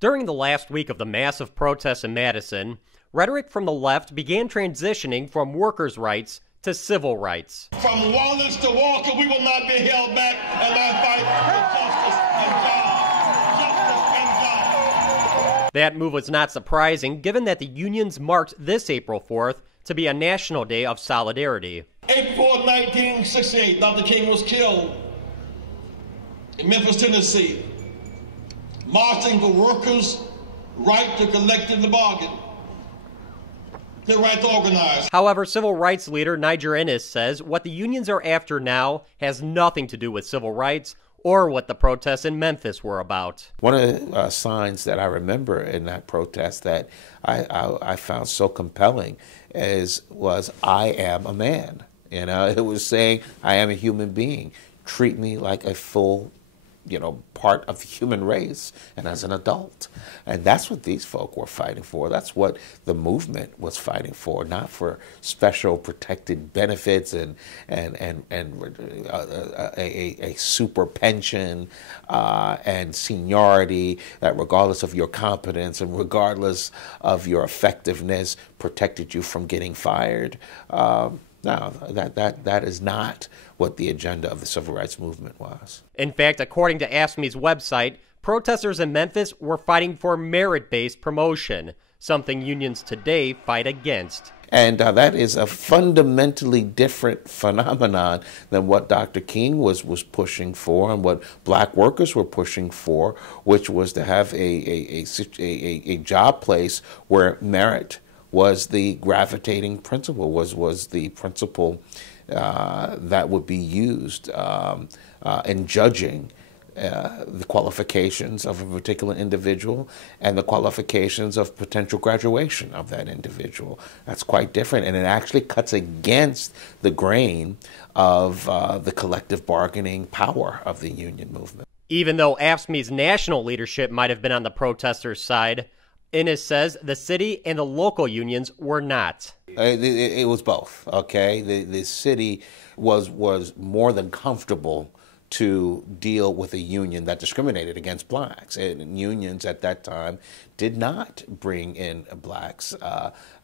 During the last week of the massive protests in Madison, rhetoric from the left began transitioning from workers' rights to civil rights. From Wallace to Walker, we will not be held back in our fight for justice and jobs. That move was not surprising, given that the unions marked this April 4th to be a national day of solidarity. April 4, 1968, Dr. King was killed in Memphis, Tennessee, marching for workers' right to collectively bargain, their right to organize. However, civil rights leader Niger Innis says what the unions are after now has nothing to do with civil rights or what the protests in Memphis were about. One of the signs that I remember in that protest that I found so compelling was "I am a man." You know, it was saying, "I am a human being. Treat me like a full, part of the human race and as an adult." And that's what these folk were fighting for. That's what the movement was fighting for, not for special protected benefits and a super pension and seniority that, regardless of your competence and regardless of your effectiveness, protected you from getting fired. No, that is not what the agenda of the civil rights movement was. In fact, according to AFSCME's website, protesters in Memphis were fighting for merit-based promotion, something unions today fight against. And that is a fundamentally different phenomenon than what Dr. King was pushing for and what black workers were pushing for, which was to have a job place where merit was the gravitating principle, was the principle that would be used in judging the qualifications of a particular individual and the qualifications of potential graduation of that individual. That's quite different, and it actually cuts against the grain of the collective bargaining power of the union movement. Even though AFSCME's national leadership might have been on the protesters' side, Innis says the city and the local unions were not. It was both, okay? The city was more than comfortable to deal with a union that discriminated against blacks. And unions at that time did not bring in blacks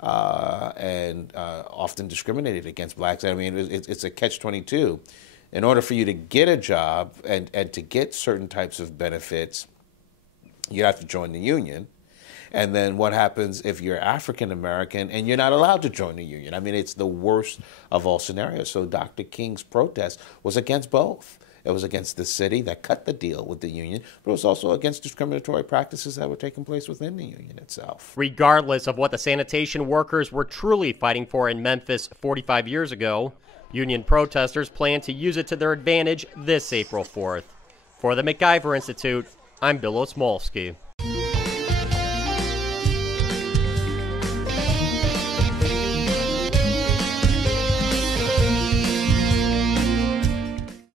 and often discriminated against blacks. I mean, it's a catch-22. In order for you to get a job and to get certain types of benefits, you have to join the union. And then what happens if you're African American and you're not allowed to join the union? I mean, it's the worst of all scenarios. So Dr. King's protest was against both. It was against the city that cut the deal with the union, but it was also against discriminatory practices that were taking place within the union itself. Regardless of what the sanitation workers were truly fighting for in Memphis 45 years ago, union protesters plan to use it to their advantage this April 4th. For the MacIver Institute, I'm Bill Osmolsky.